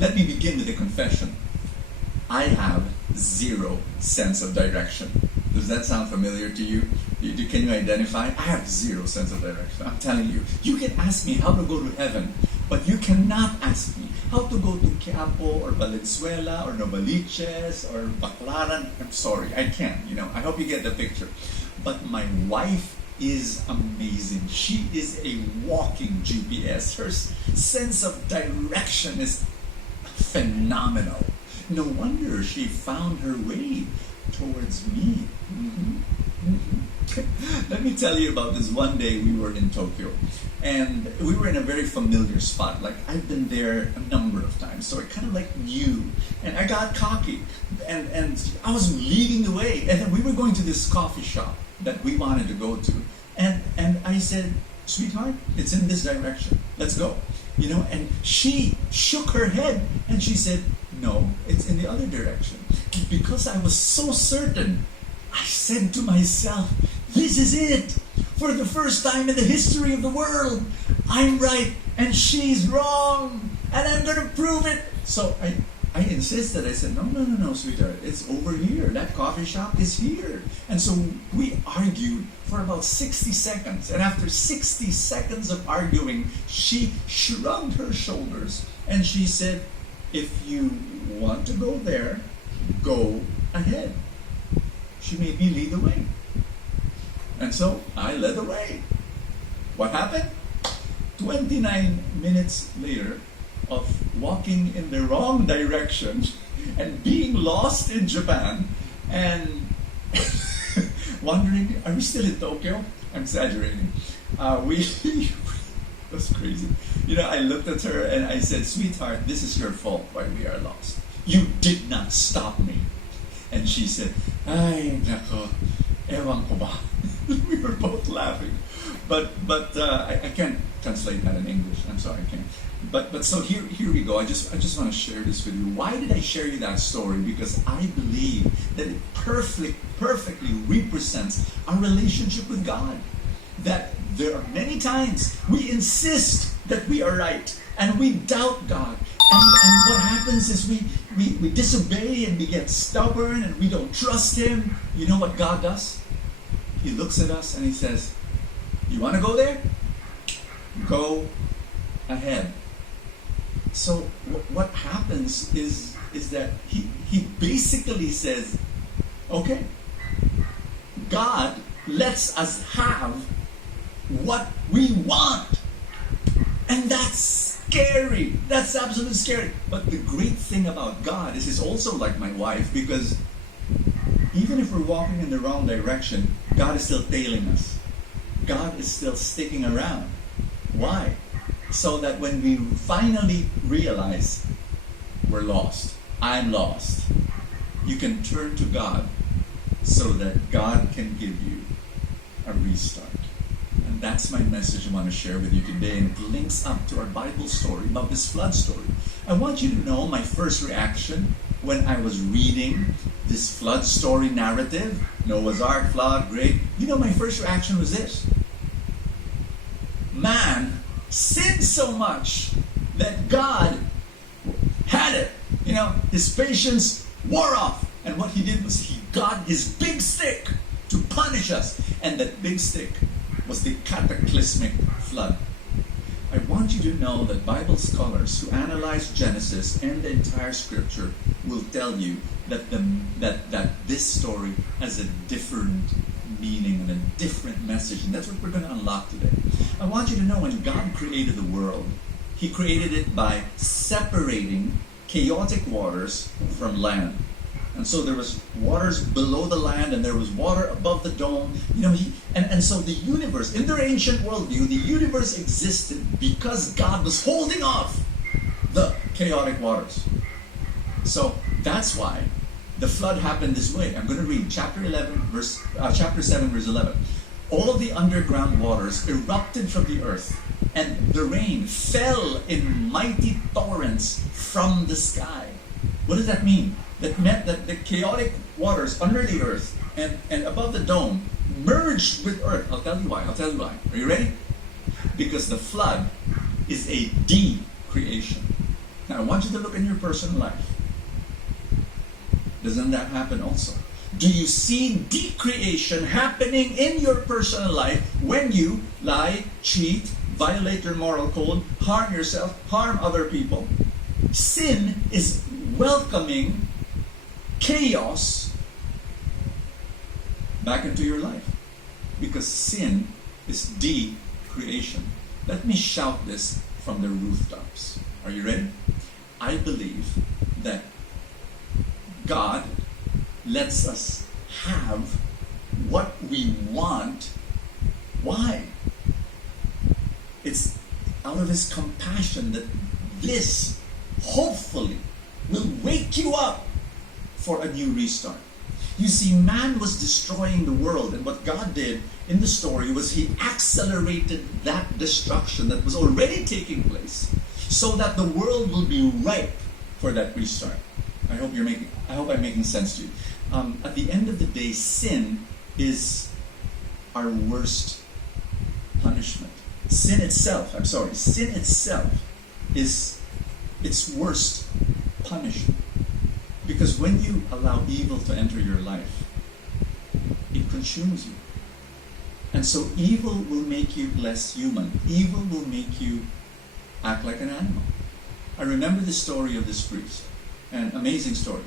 Let me begin with a confession. I have zero sense of direction. Does that sound familiar to you? Can you identify? I have zero sense of direction. I'm telling you. You can ask me how to go to heaven, but you cannot ask me how to go to Quiapo or Valenzuela or Novaliches or Baclaran. I'm sorry, I can't. I hope you get the picture. But my wife is amazing. She is a walking GPS. Her sense of direction is phenomenal. No wonder she found her way towards me. Let me tell you about this. One day we were in Tokyo, and we were in a very familiar spot. Like, I've been there a number of times, so I kind of knew, and I got cocky, and I was leading the way, and then we were going to this coffee shop that we wanted to go to, and I said, "Sweetheart, it's in this direction. Let's go." And she shook her head, and she said, "No, it's in the other direction." Because I was so certain, I said to myself, "This is it! For the first time in the history of the world, I'm right and she's wrong, and I'm going to prove it." So I insisted. I said, no, sweetheart, it's over here. That coffee shop is here. And so we argued for about 60 seconds. And after 60 seconds of arguing, she shrugged her shoulders and she said, "If you want to go there, go ahead." She made me lead the way. And so I led the way. What happened? 29 minutes later of walking in the wrong direction and being lost in Japan and wondering, are we still in Tokyo? I'm exaggerating. It was crazy. I looked at her and I said, "Sweetheart, this is your fault why we are lost. You did not stop me." And she said, "Ay, nako, ewan ko ba." We were both laughing. But I can't translate that in English. I'm sorry, I can't. But so here we go. I just want to share this with you. Why did I share you that story? Because I believe that it perfectly represents our relationship with God. That there are many times we insist that we are right and we doubt God. And what happens is we disobey and we get stubborn and we don't trust Him. You know what God does? He looks at us and He says, "You want to go there? Go ahead." So what happens is that he basically says, okay, God lets us have what we want. And that's scary. That's absolutely scary. But the great thing about God is He's also like my wife, because even if we're walking in the wrong direction, God is still tailing us. God is still sticking around. Why? So that when we finally realize we're lost, I'm lost, you can turn to God so that God can give you a restart. And that's my message I want to share with you today, and it links up to our Bible story about this flood story. I want you to know my first reaction when I was reading this flood story narrative. Noah's Ark, flood, great. My first reaction was this. Man sinned so much that God had it. His patience wore off. And what He did was He got His big stick to punish us. And that big stick was the cataclysmic flood. I want you to know that Bible scholars who analyze Genesis and the entire Scripture will tell you that this story has a different meaning and a different message, and that's what we're going to unlock today. I want you to know when God created the world, He created it by separating chaotic waters from land. And so there was waters below the land and there was water above the dome. And so the universe, in their ancient worldview, the universe existed because God was holding off the chaotic waters. So that's why the flood happened this way. I'm going to read chapter 7, verse 11. All of the underground waters erupted from the earth, and the rain fell in mighty torrents from the sky. What does that mean? That meant that the chaotic waters under the earth and above the dome merged with earth. I'll tell you why. Are you ready? Because the flood is a de-creation. Now I want you to look in your personal life. Doesn't that happen also? Do you see decreation happening in your personal life when you lie, cheat, violate your moral code, harm yourself, harm other people? Sin is welcoming chaos back into your life because sin is decreation. Let me shout this from the rooftops. Are you ready? I believe that God lets us have what we want. Why? It's out of His compassion that this, hopefully, will wake you up for a new restart. You see, man was destroying the world, and what God did in the story was He accelerated that destruction that was already taking place so that the world will be ripe for that restart. I hope I'm making sense to you. At the end of the day, sin is our worst punishment. Sin itself is its worst punishment. Because when you allow evil to enter your life, it consumes you. And so evil will make you less human. Evil will make you act like an animal. I remember the story of this priest, an amazing story.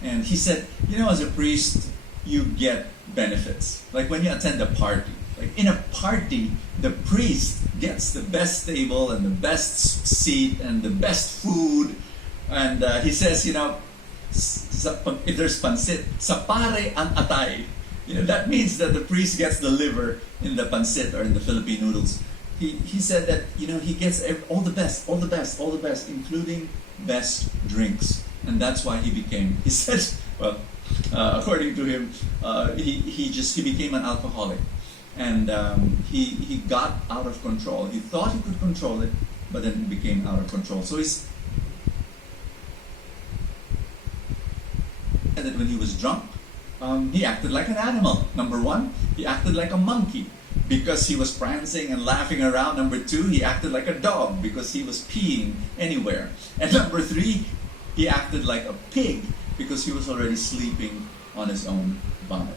And he said, as a priest, you get benefits. Like when you attend a party. Like in a party, the priest gets the best table and the best seat and the best food. And he says, if there's pansit, sa pare ang atay. That means that the priest gets the liver in the pansit or in the Philippine noodles. He said that, he gets all the best, including best drinks. And that's why he said, according to him, he became an alcoholic. And he got out of control. He thought he could control it, but then it became out of control. So that when he was drunk, he acted like an animal. Number one, he acted like a monkey because he was prancing and laughing around. Number two, he acted like a dog because he was peeing anywhere. And number three, he acted like a pig because he was already sleeping on his own vomit.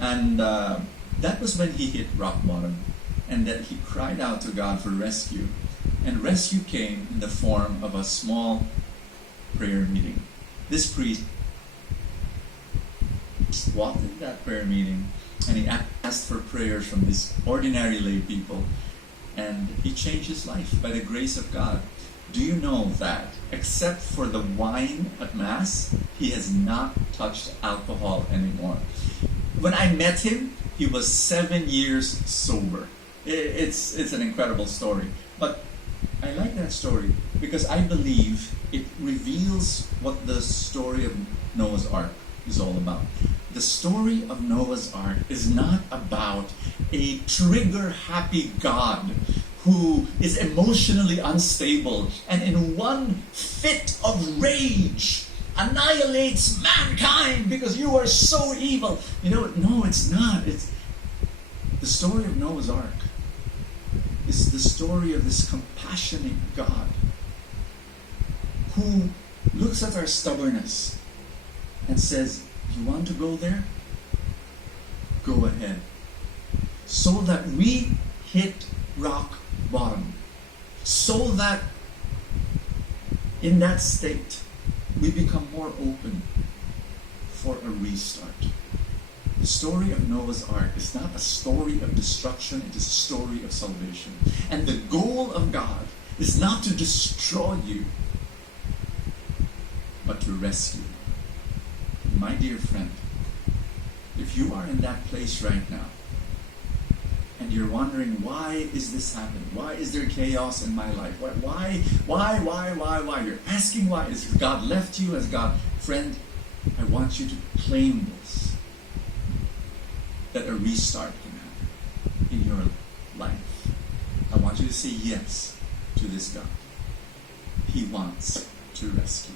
And that was when he hit rock bottom, and that he cried out to God for rescue. And rescue came in the form of a small prayer meeting. This priest walked in that prayer meeting and he asked for prayers from these ordinary lay people, and he changed his life by the grace of God. Do you know that except for the wine at Mass, he has not touched alcohol anymore? When I met him, he was 7 years sober. It's an incredible story. But I like that story because I believe it reveals what the story of Noah's Ark is all about. The story of Noah's Ark is not about a trigger-happy God who is emotionally unstable and in one fit of rage annihilates mankind because you are so evil. No, it's not. It's the story of Noah's Ark. It's the story of this compassionate God who looks at our stubbornness and says, you want to go there? Go ahead. So that we hit rock bottom. So that in that state, we become more open for a restart. The story of Noah's Ark is not a story of destruction, it is a story of salvation. And the goal of God is not to destroy you, but to rescue. My dear friend, if you are in that place right now, and you're wondering, why is this happening? Why is there chaos in my life? Why? You're asking why. Has God left you? Has God... Friend, I want you to claim this. That a restart can happen in your life. I want you to say yes to this God. He wants to rescue.